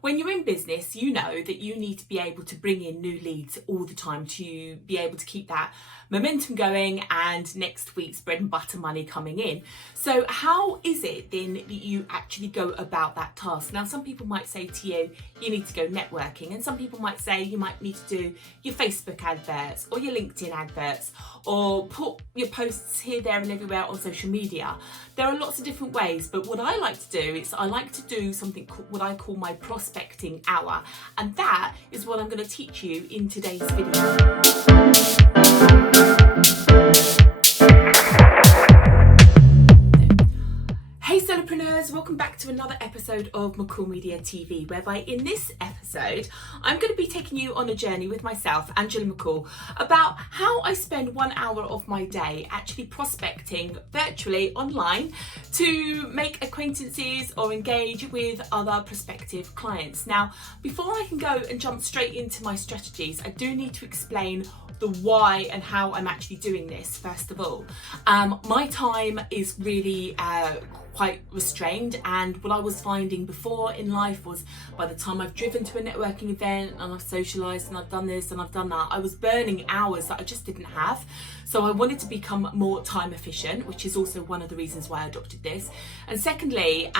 When you're in business, you know that you need to be able to bring in new leads all the time to be able to keep that momentum going and next week's bread and butter money coming in. So how is it then that you actually go about that task? Now, some people might say to you, you need to go networking, and some people might say you might need to do your Facebook adverts or your LinkedIn adverts or put your posts here, there and everywhere on social media. There are lots of different ways, but what I like to do is I like to do something what I call my prospecting hour, and that is what I'm going to teach you in today's video. Hey solopreneurs, welcome back to another episode of McCall Media TV, whereby in this episode I'm going to be taking you on a journey with myself, Angela McCall, about how I spend 1 hour of my day actually prospecting virtually online to make acquaintances or engage with other prospective clients. Now, before I can go and jump straight into my strategies, I do need to explain the why and how I'm actually doing this. First of all, my time is really quite restrained, and what I was finding before in life was by the time I've driven to a networking event and I've socialised and I've done this and I've done that, I was burning hours that I just didn't have. So I wanted to become more time efficient, which is also one of the reasons why I adopted this. And secondly,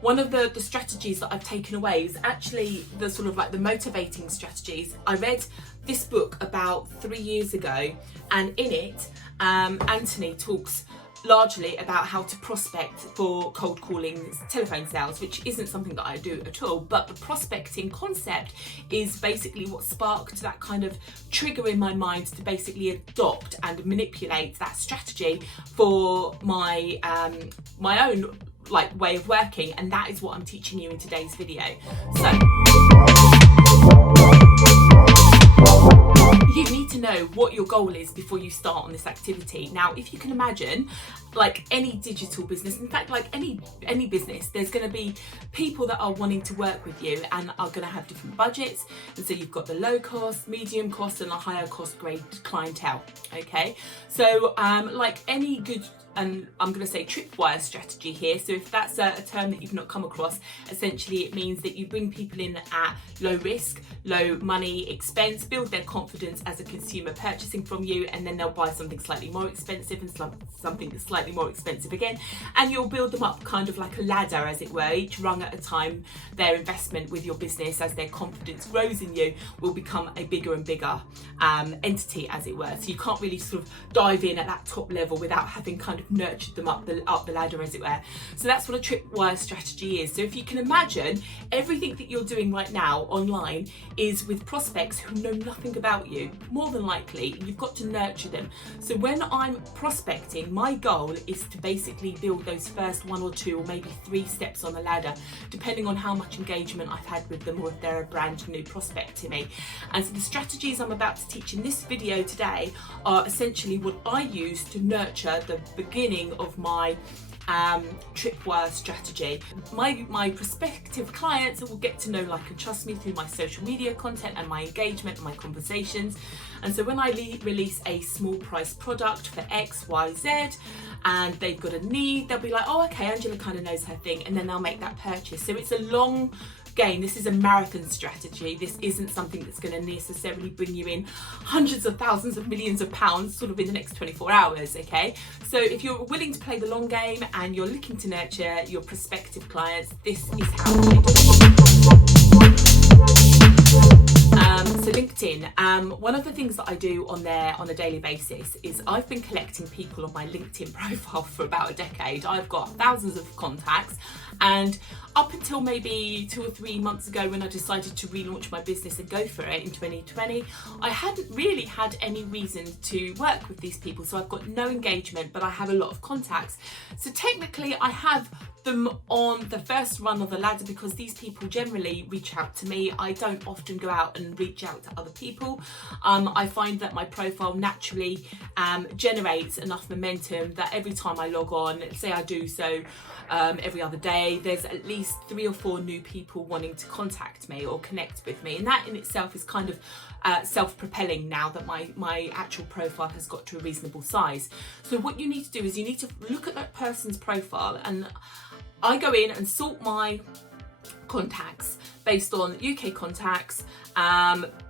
one of the strategies that I've taken away is actually the sort of like the motivating strategies. I read this book about 3 years ago, and in it Anthony talks largely about how to prospect for cold calling telephone sales, which isn't something that I do at all, but the prospecting concept is basically what sparked that kind of trigger in my mind to basically adopt and manipulate that strategy for my my own way of working, and that is what I'm teaching you in today's video. So you need to know what your goal is before you start on this activity. Now, if you can imagine, like any digital business, in fact, like any business, there's going to be people that are wanting to work with you and are going to have different budgets. And so you've got the low cost, medium cost and a higher cost grade clientele. Okay, so like any good, and I'm going to say tripwire strategy here. So if that's a term that you've not come across, essentially it means that you bring people in at low risk, low money expense, build their confidence as a consumer purchasing from you, and then they'll buy something slightly more expensive and something that's slightly more expensive again, and you'll build them up kind of like a ladder, as it were, each rung at a time. Their investment with your business, as their confidence grows in you, will become a bigger and bigger entity, as it were. So you can't really sort of dive in at that top level without having kind of nurtured them up the ladder, as it were. So that's what a tripwire strategy is. So if you can imagine, everything that you're doing right now online is with prospects who know nothing about you, more than likely. You've got to nurture them. So when I'm prospecting, my goal is to basically build those first 1 or 2 or maybe 3 steps on the ladder, depending on how much engagement I've had with them or if they're a brand new prospect to me. And so the strategies I'm about to teach in this video today are essentially what I use to nurture the beginning of my tripwire strategy. My prospective clients will get to know, like, and trust me through my social media content and my engagement and my conversations. And so when I release a small price product for X, Y, Z, and they've got a need, they'll be like, oh, okay, Angela kind of knows her thing, and then they'll make that purchase. So it's a long game. This is a marathon strategy. This isn't something that's going to necessarily bring you in hundreds of thousands of millions of pounds sort of in the next 24 hours. Okay, so if you're willing to play the long game and you're looking to nurture your prospective clients, this is how you do it. So LinkedIn, one of the things that I do on there on a daily basis is I've been collecting people on my LinkedIn profile for about a decade. I've got thousands of contacts, and up until maybe 2 or 3 months ago, when I decided to relaunch my business and go for it in 2020, I hadn't really had any reason to work with these people. So I've got no engagement, but I have a lot of contacts. So technically I have them on the first run of the ladder because these people generally reach out to me. I don't often go out and reach out to other people. I find that my profile naturally generates enough momentum that every time I log on, let's say I do so every other day, there's at least 3 or 4 new people wanting to contact me or connect with me, and that in itself is kind of self-propelling now that my actual profile has got to a reasonable size. So what you need to do is you need to look at that person's profile, and I go in and sort my contacts based on UK contacts,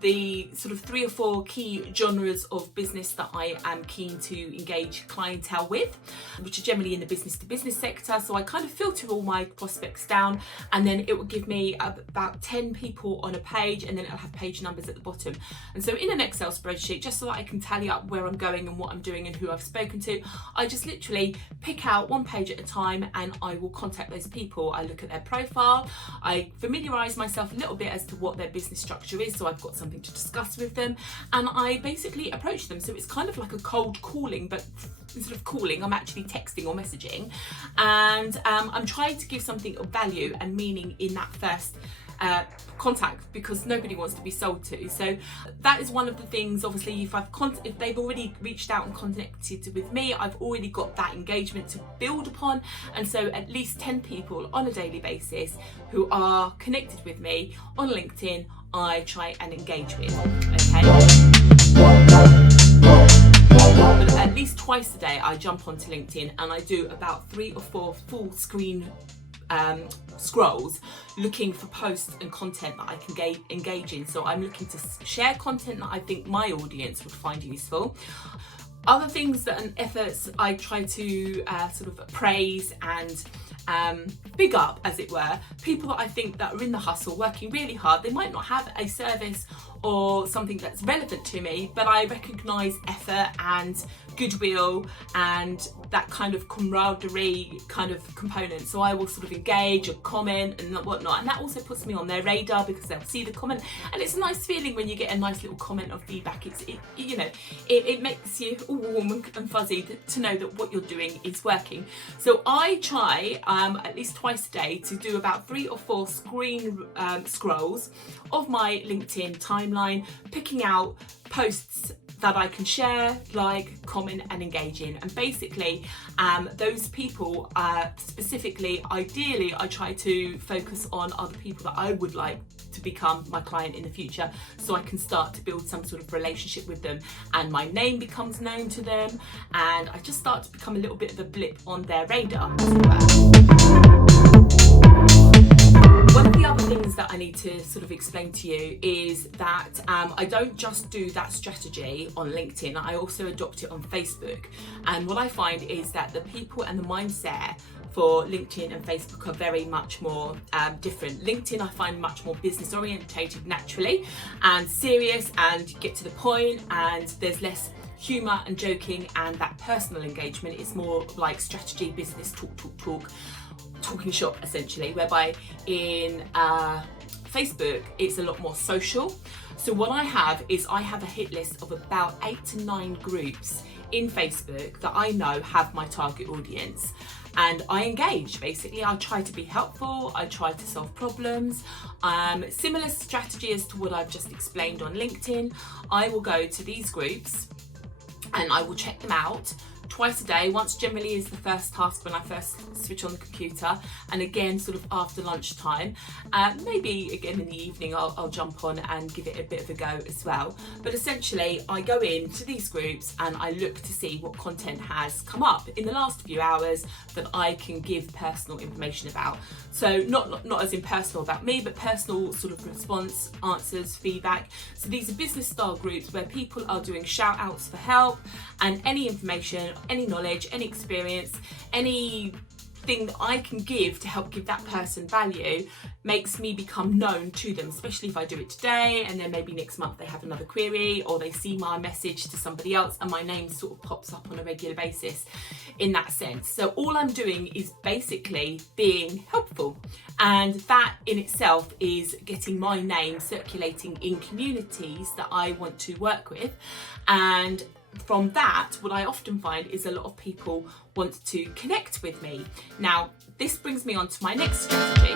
the sort of 3 or 4 key genres of business that I am keen to engage clientele with, which are generally in the business to business sector. So I kind of filter all my prospects down, and then it will give me about 10 people on a page, and then it'll have page numbers at the bottom. And so in an Excel spreadsheet, just so that I can tally up where I'm going and what I'm doing and who I've spoken to, I just literally pick out one page at a time, and I will contact those people. I look at their profile, I familiarise myself a little bit as to what their business structure is, so I've got something to discuss with them, and I basically approach them. So it's kind of like a cold calling, but instead of calling, I'm actually texting or messaging, and I'm trying to give something of value and meaning in that first contact, because nobody wants to be sold to. So that is one of the things. Obviously, if they've already reached out and connected with me, I've already got that engagement to build upon. And so at least 10 people on a daily basis who are connected with me on LinkedIn, I try and engage with. Okay, but at least twice a day I jump onto LinkedIn and I do about 3 or 4 full screen scrolls looking for posts and content that I can engage in. So I'm looking to share content that I think my audience would find useful. Other things and efforts I try to sort of praise and big up, as it were, people that I think that are in the hustle, working really hard. They might not have a service or something that's relevant to me, but I recognise effort and goodwill and that kind of camaraderie kind of component. So I will sort of engage or comment and whatnot, and that also puts me on their radar because they'll see the comment, and it's a nice feeling when you get a nice little comment of feedback. It makes you all warm and fuzzy to know that what you're doing is working. So I try at least twice a day to do about 3 or 4 screen scrolls of my LinkedIn timeline, picking out posts that I can share, like, comment and engage in. And basically those people specifically, ideally, I try to focus on other people that I would like to become my client in the future, so I can start to build some sort of relationship with them, and my name becomes known to them, and I just start to become a little bit of a blip on their radar, as it were. One of the other things that I need to sort of explain to you is that I don't just do that strategy on LinkedIn, I also adopt it on Facebook. And what I find is that the people and the mindset for LinkedIn and Facebook are very much more different. LinkedIn I find much more business orientated naturally and serious and get to the point, and there's less humour and joking, and that personal engagement is more like strategy, business, talking shop essentially, whereby in Facebook it's a lot more social. So what I have is I have a hit list of about 8 to 9 groups in Facebook that I know have my target audience, and I engage. Basically, I try to be helpful, I try to solve problems. Similar strategy as to what I've just explained on LinkedIn. I will go to these groups and I will check them out twice a day. Once generally is the first task when I first switch on the computer, and again sort of after lunchtime. Maybe again in the evening I'll jump on and give it a bit of a go as well. But essentially I go into these groups and I look to see what content has come up in the last few hours that I can give personal information about. So not as in personal about me, but personal sort of response, answers, feedback. So these are business style groups where people are doing shout outs for help, and any information, any knowledge, any experience, anything that I can give to help give that person value makes me become known to them, especially if I do it today and then maybe next month they have another query, or they see my message to somebody else and my name sort of pops up on a regular basis in that sense. So all I'm doing is basically being helpful, and that in itself is getting my name circulating in communities that I want to work with. And from that, what I often find is a lot of people want to connect with me. Now, this brings me on to my next strategy.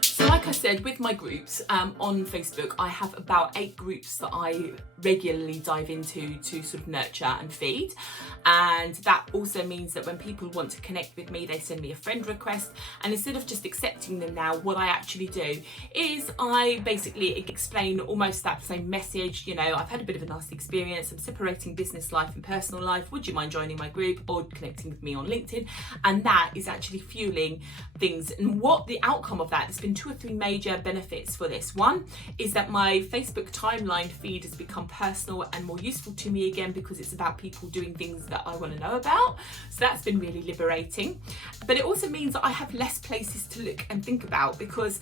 So like I said, with my groups on Facebook, I have about 8 groups that I regularly dive into to sort of nurture and feed. And that also means that when people want to connect with me, they send me a friend request. And instead of just accepting them now, what I actually do is I basically explain almost that same message. You know, I've had a bit of a nasty experience. I'm separating business life and personal life. Would you mind joining my group or connecting with me on LinkedIn? And that is actually fueling things. And what the outcome of that, there's been 2 or 3 major benefits for this. One is that my Facebook timeline feed has become personal and more useful to me again, because it's about people doing things that I want to know about. So that's been really liberating. But it also means that I have less places to look and think about, because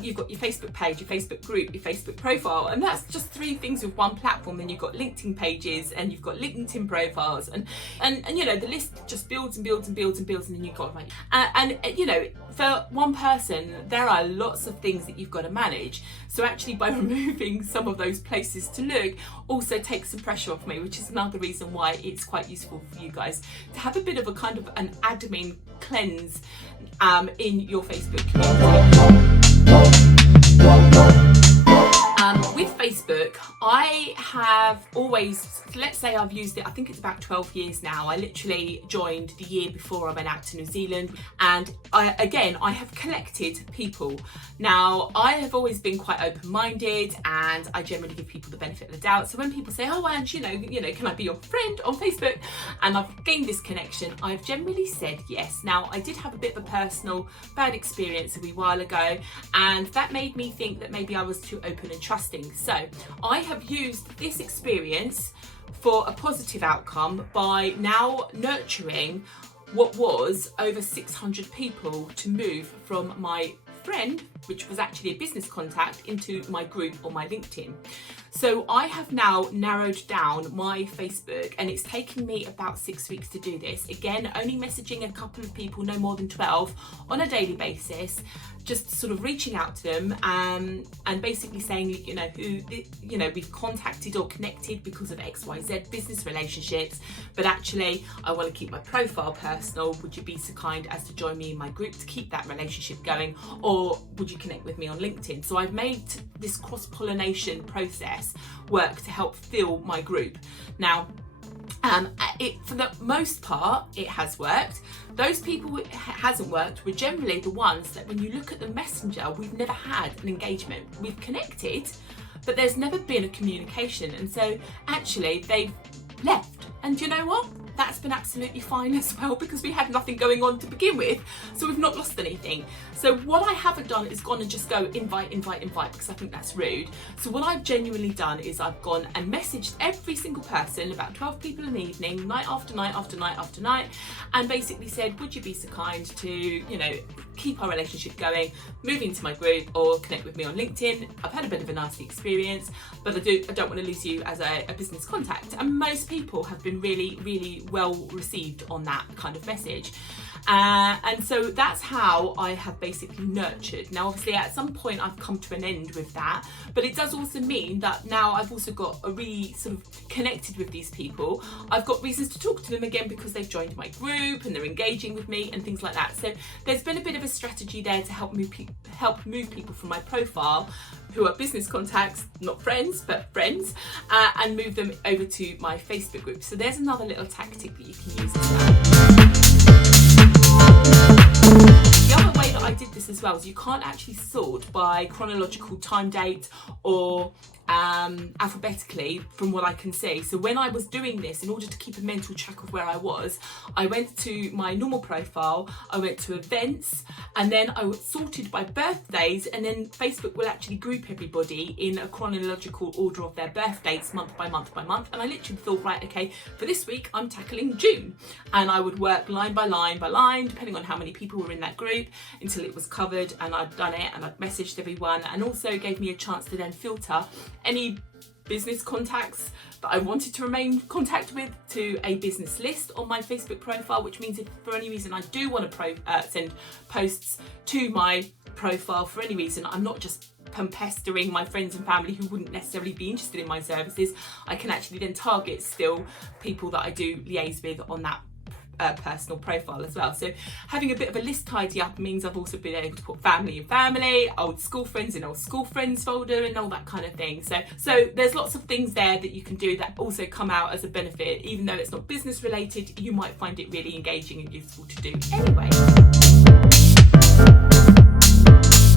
you've got your Facebook page, your Facebook group, your Facebook profile, and that's just 3 things with one platform. Then you've got LinkedIn pages and you've got LinkedIn profiles, and you know, the list just builds and builds and builds and builds, and then you've got and you know, for one person there are lots of things that you've got to manage. So actually, by removing some of those places to look also takes some pressure off me, which is another reason why it's quite useful for you guys to have a bit of a kind of an admin cleanse in your Facebook community. With Facebook, I have always, let's say I've used it, I think it's about 12 years now. I literally joined the year before I went out to New Zealand, and I have collected people. Now, I have always been quite open-minded, and I generally give people the benefit of the doubt. So when people say, oh, Ange, you know, can I be your friend on Facebook? And I've gained this connection, I've generally said yes. Now, I did have a bit of a personal bad experience a wee while ago, and that made me think that maybe I was too open and trusting. So I have used this experience for a positive outcome by now nurturing what was over 600 people to move from my friend, which was actually a business contact, into my group on my LinkedIn. So I have now narrowed down my Facebook, and it's taken me about 6 weeks to do this. Again, only messaging a couple of people, no more than 12, on a daily basis, just sort of reaching out to them and basically saying, you know, who, you know, we've contacted or connected because of XYZ business relationships, but actually I want to keep my profile personal. Would you be so kind as to join me in my group to keep that relationship going, or would you connect with me on LinkedIn? So I've made this cross-pollination process work to help fill my group. Now, for the most part, it has worked. Those people it hasn't worked were generally the ones that when you look at the messenger, we've never had an engagement. We've connected, but there's never been a communication. And so actually they've left. And you know what? That's been absolutely fine as well, because we had nothing going on to begin with, so we've not lost anything. So what I haven't done is gone and just go invite, because I think that's rude. So what I've genuinely done is I've gone and messaged every single person, about 12 people in the evening, night after night after night after night, and basically said, would you be so kind to, you know, keep our relationship going, move into my group or connect with me on LinkedIn. I've had a bit of a nasty experience, but I don't want to lose you as a business contact. And most people have been really, really well received on that kind of message. And so that's how I have basically nurtured. Now, obviously, at some point I've come to an end with that, but it does also mean that now I've also got a really sort of connected with these people. I've got reasons to talk to them again because they've joined my group and they're engaging with me and things like that. So there's been a bit of a strategy there to help move people from my profile, who are business contacts, not friends, but friends, and move them over to my Facebook group. So there's another little tactic that you can use as well. The other way that I did this as well is you can't actually sort by chronological time date or alphabetically from what I can see. So when I was doing this, in order to keep a mental track of where I was, I went to my normal profile, I went to events, and then I was sorted by birthdays, and then Facebook will actually group everybody in a chronological order of their birth dates, month by month by month. And I literally thought, right, okay, for this week I'm tackling June, and I would work line by line by line, depending on how many people were in that group, until it was covered and I'd done it and I'd messaged everyone, and also gave me a chance to then filter any business contacts that I wanted to remain in contact with to a business list on my Facebook profile, which means if for any reason I do want to send posts to my profile for any reason, I'm not just pestering my friends and family who wouldn't necessarily be interested in my services. I can actually then target still people that I do liaise with on that personal profile as well. So having a bit of a list tidy up means I've also been able to put family in family, old school friends in old school friends folder, and all that kind of thing. So there's lots of things there that you can do that also come out as a benefit. Even though it's not business related, you might find it really engaging and useful to do anyway.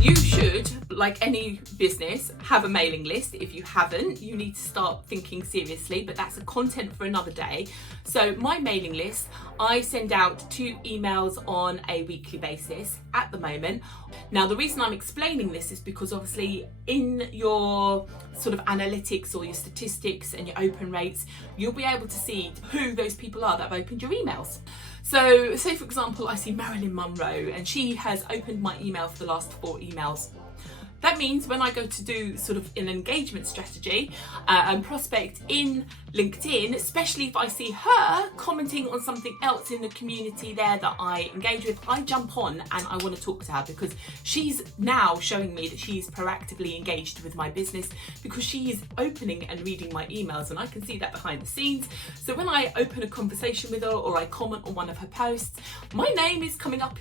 You should, like any business, have a mailing list. If you haven't, you need to start thinking seriously, but that's a content for another day. So my mailing list, I send out 2 emails on a weekly basis at the moment. Now, the reason I'm explaining this is because obviously in your sort of analytics or your statistics and your open rates, you'll be able to see who those people are that have opened your emails. So say for example, I see Marilyn Monroe and she has opened my email for the last 4 emails. That means when I go to do sort of an engagement strategy and prospect in LinkedIn, especially if I see her commenting on something else in the community there that I engage with, I jump on and I want to talk to her because she's now showing me that she's proactively engaged with my business because she is opening and reading my emails, and I can see that behind the scenes. So when I open a conversation with her or I comment on one of her posts, my name is coming up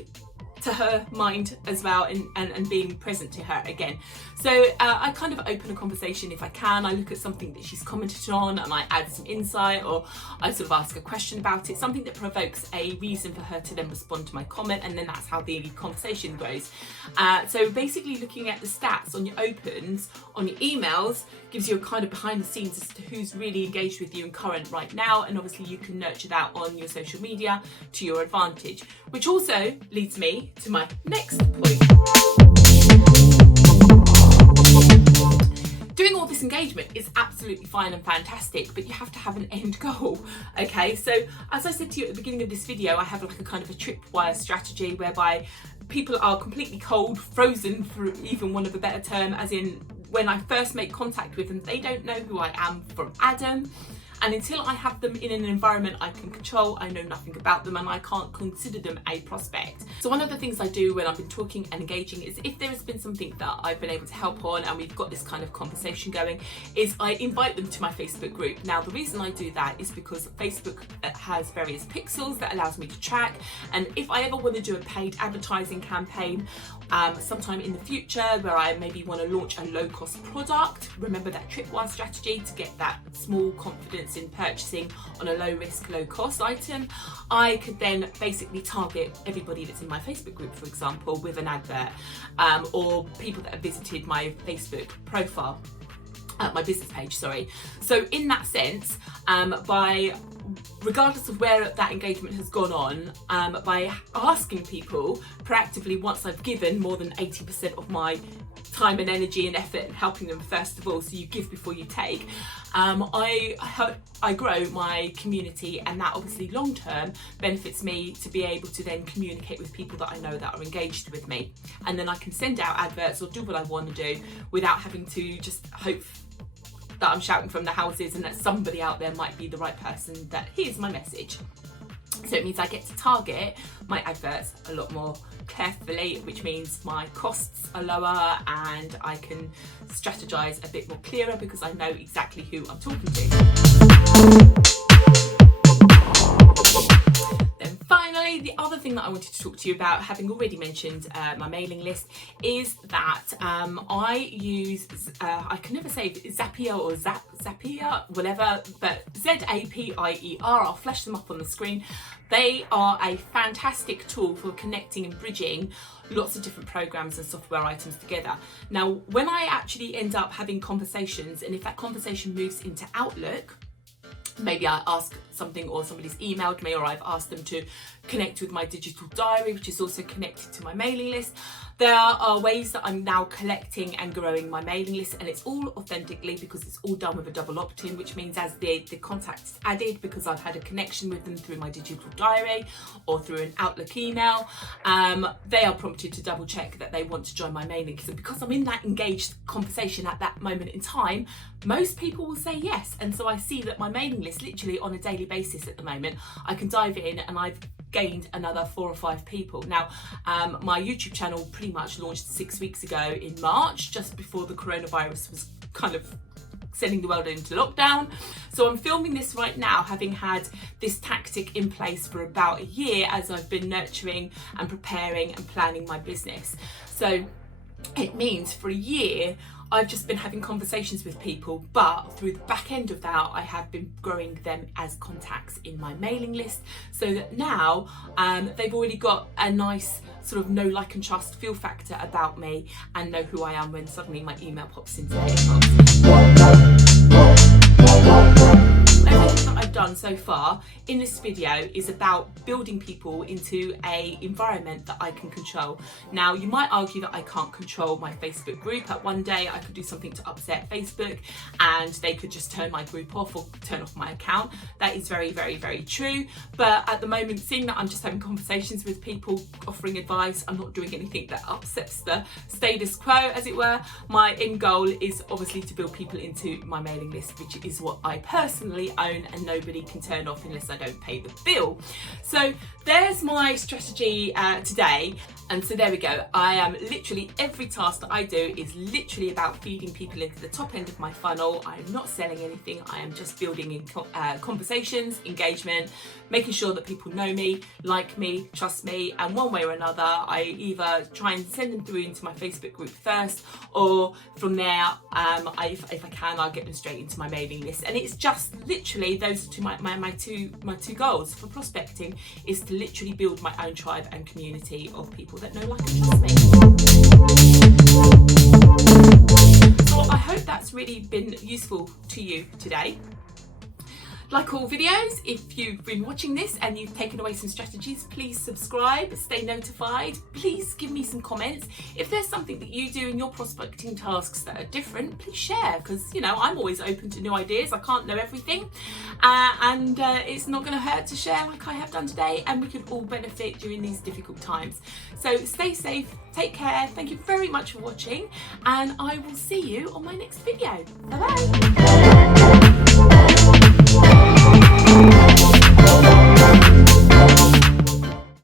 to her mind as well, and being present to her again. So I kind of open a conversation if I can. I look at something that she's commented on and I add some insight, or I sort of ask a question about it, something that provokes a reason for her to then respond to my comment, and then that's how the conversation grows. So basically looking at the stats on your opens on your emails gives you a kind of behind the scenes as to who's really engaged with you and current right now, and obviously you can nurture that on your social media to your advantage, which also leads me to my next point. Doing all this engagement is absolutely fine and fantastic, but you have to have an end goal. Okay, so as I said to you at the beginning of this video, I have like a kind of a tripwire strategy whereby people are completely cold, frozen for even want of a better term, as in when I first make contact with them, they don't know who I am from Adam. And until I have them in an environment I can control, I know nothing about them and I can't consider them a prospect. So one of the things I do when I've been talking and engaging is if there has been something that I've been able to help on and we've got this kind of conversation going, is I invite them to my Facebook group. Now, the reason I do that is because Facebook has various pixels that allows me to track. And if I ever want to do a paid advertising campaign sometime in the future where I maybe want to launch a low-cost product, remember that tripwire strategy to get that small confidence in purchasing on a low risk, low cost item, I could then basically target everybody that's in my Facebook group, for example, with an advert, or people that have visited my Facebook profile, my business page, sorry. So in that sense, regardless of where that engagement has gone on, by asking people proactively once I've given more than 80% of my time and energy and effort and helping them first of all, so you give before you take, I grow my community, and that obviously long term benefits me to be able to then communicate with people that I know that are engaged with me, and then I can send out adverts or do what I want to do without having to just hope that I'm shouting from the houses and that somebody out there might be the right person that hears my message. So it means I get to target my adverts a lot more carefully, which means my costs are lower and I can strategize a bit more clearer because I know exactly who I'm talking to. Then finally, the other thing that I wanted to talk to you about, having already mentioned my mailing list, is that I use, I can never say Zapier or Zapier, whatever, but Zapier. I'll flash them up on the screen. They are a fantastic tool for connecting and bridging lots of different programs and software items together. Now, when I actually end up having conversations, and if that conversation moves into Outlook, maybe I ask something or somebody's emailed me, or I've asked them to connect with my digital diary, which is also connected to my mailing list. There are ways that I'm now collecting and growing my mailing list, and it's all authentically because it's all done with a double opt-in, which means as the contact's added, because I've had a connection with them through my digital diary or through an Outlook email, they are prompted to double check that they want to join my mailing list. So because I'm in that engaged conversation at that moment in time, most people will say yes. And so I see that my mailing list, literally on a daily basis at the moment, I can dive in and I've gained another 4 or 5 people. Now, my YouTube channel pretty much launched 6 weeks ago in March, just before the coronavirus was kind of sending the world into lockdown. So I'm filming this right now, having had this tactic in place for about a year as I've been nurturing and preparing and planning my business. So it means for a year I've just been having conversations with people, but through the back end of that I have been growing them as contacts in my mailing list, so that now they've already got a nice sort of know, like and trust feel factor about me and know who I am when suddenly my email pops into their inbox. Everything that I've done so far in this video is about building people into an environment that I can control. Now, you might argue that I can't control my Facebook group. At one day I could do something to upset Facebook and they could just turn my group off or turn off my account. That is very, very, very true. But at the moment, seeing that I'm just having conversations with people, offering advice, I'm not doing anything that upsets the status quo, as it were. My end goal is obviously to build people into my mailing list, which is what I personally own and nobody can turn off unless I don't pay the bill. So there's my strategy today. And so there we go. I am literally, every task that I do is literally about feeding people into the top end of my funnel. I'm not selling anything. I am just building in conversations, engagement, making sure that people know me, like me, trust me. And one way or another, I either try and send them through into my Facebook group first, or from there, if I can, I'll get them straight into my mailing list. And it's just literally those two, my two goals for prospecting is to literally build my own tribe and community of people that know, like and trust me. So I hope that's really been useful to you today. Like all videos, if you've been watching this and you've taken away some strategies, please subscribe, stay notified. Please give me some comments. If there's something that you do in your prospecting tasks that are different, please share, because you know I'm always open to new ideas. I can't know everything, and it's not going to hurt to share like I have done today, and we can all benefit during these difficult times. So stay safe, take care. Thank you very much for watching, and I will see you on my next video. Bye bye.